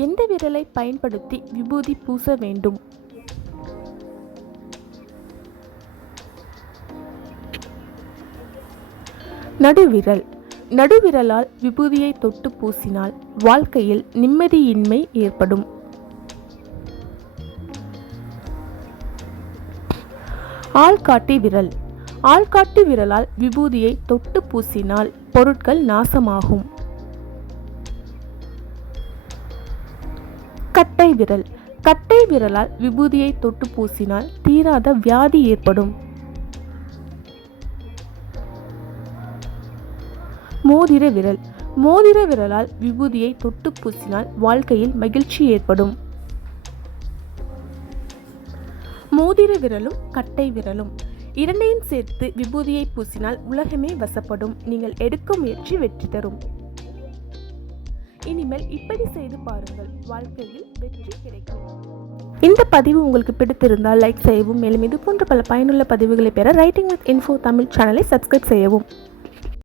எந்த விரலை பயன்படுத்தி விபூதி பூச வேண்டும்? நடுவிரல். நடுவிரலால் விபூதியை தொட்டு பூசினால் வாழ்க்கையில் நிம்மதியின்மை ஏற்படும். ஆள்காட்டி விரல். ஆள்காட்டி விரலால் விபூதியை தொட்டு பூசினால் பொருட்கள் நாசமாகும். கட்டை விரல். கட்டை விரலால் விபூதியை தொட்டு பூசினால் தீராத வியாதி ஏற்படும். மோதிர விரல். மோதிர விரலால் விபூதியை தொட்டு பூசினால் வாழ்க்கையில் மகிழ்ச்சி ஏற்படும். மோதிர விரலும் கட்டை விரலும் இரண்டையும் சேர்த்து விபூதியை பூசினால் உலகமே வசப்படும். நீங்கள் எடுக்கும் முயற்சி வெற்றி தரும். இனிமேல் இப்படி செய்து பாருங்கள், வாழ்க்கையில் வெற்றி கிடைக்கும். இந்த பதிவு உங்களுக்கு பிடித்திருந்தால் லைக் செய்யவும், மேலும் இது போன்ற பல பயனுள்ள பதிவுகளை பெற ரைட்டிங் வித் இன்ஃபோ தமிழ் சேனலை சப்ஸ்கிரைப் செய்யவும்.